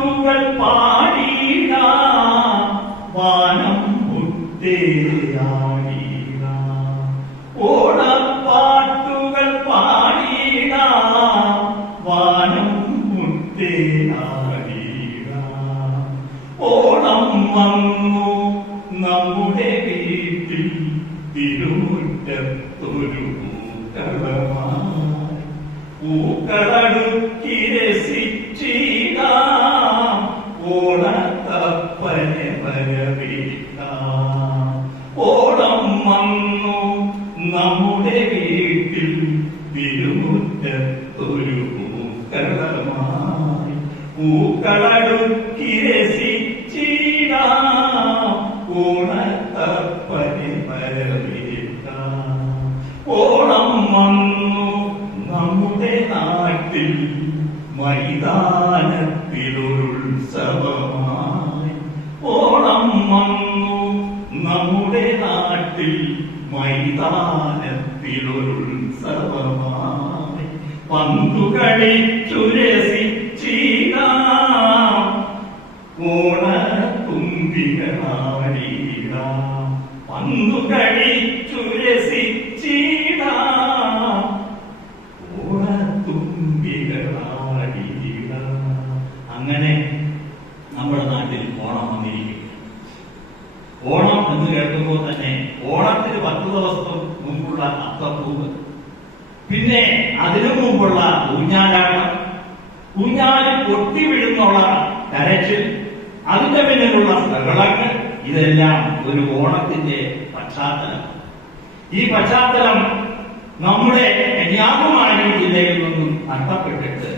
ഓണപ്പാട്ടുകൾ പാടിട വാനം മുട്ടേയാടിട ഓണപ്പാട്ടുകൾ പാടിട വാനം മുട്ടേയാടിട ഓണം വന്നു നമ്മുടെ വീട്ടിൽ തിരുമുറ്റത്തൊരു പൂക്കളമായി പൂക്കളടുക്കി രസിച്ചിടാം ഓണത്തപ്പനെ വരവേൽക്കാം ഓണം വന്നു നമ്മുടെ വീട്ടിൽ തിരുമുറ്റത്തൊരു പൂക്കളമായി പൂക്കളടുക്കി രസിച്ചിടാം ഓണത്തപ്പനെ വരവേൽക്കാം ഓണം വന്നു നമ്മുടെ നാട്ടിൽ മൈതാനത്തിലൊരുത്സവമായി ഓണം വന്നു നമ്മുടെ നാട്ടിൽ മൈതാനത്തിലൊരുത്സവമായി പന്തുകളിച്ചു രസിച്ചിടാം ഓണത്തുമ്പികളാടിടാം പന്തുകളിച്ചു രസിച്ചിടാം ഓണത്തുമ്പികളാടിടാം. അങ്ങനെ നമ്മുടെ നാട്ടിൽ ഓണം വന്നിരിക്കും. ഓണം എന്ന് കേൾക്കുമ്പോൾ തന്നെ ഓണത്തിന് 10 ദിവസം മുമ്പുള്ള അത്തപ്പൂവ്, പിന്നെ അതിനു മുമ്പുള്ള ഊഞ്ഞാലാട്ടം, ഊഞ്ഞാലിൽ പൊട്ടി വീഴുന്നുള്ള കരച്ചിൽ, അതിന്റെ പിന്നിലുള്ള ബഹളങ്ങൾ, ഇതെല്ലാം ഒരു ഓണത്തിന്റെ പശ്ചാത്തലം. ഈ പശ്ചാത്തലം നമ്മുടെ കന്യാകുമാരി ജില്ലയിൽ നിന്നും നഷ്ടപ്പെട്ടിട്ട്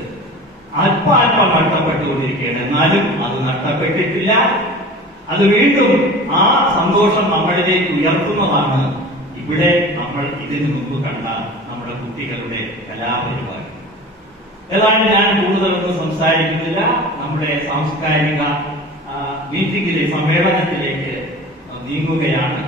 അല്പാൽപ്പം നഷ്ടപ്പെട്ടുകൊണ്ടിരിക്കുകയാണ്. എന്നാലും അത് നഷ്ടപ്പെട്ടിട്ടില്ല. അത് വീണ്ടും ആ സന്തോഷം നമ്മളിലേക്ക് ഉയർത്തുന്നതാണ് ഇവിടെ നമ്മൾ ഇതിനു മുമ്പ് കണ്ട നമ്മുടെ കുട്ടികളുടെ കലാപരിപാടി. ഏതാണ്ട് ഞാൻ കൂടുതലൊന്നും സംസാരിക്കുന്നില്ല. നമ്മുടെ സാംസ്കാരിക മീറ്റിംഗിലെ സമ്മേളനത്തിലേക്ക് നീങ്ങുകയാണ്.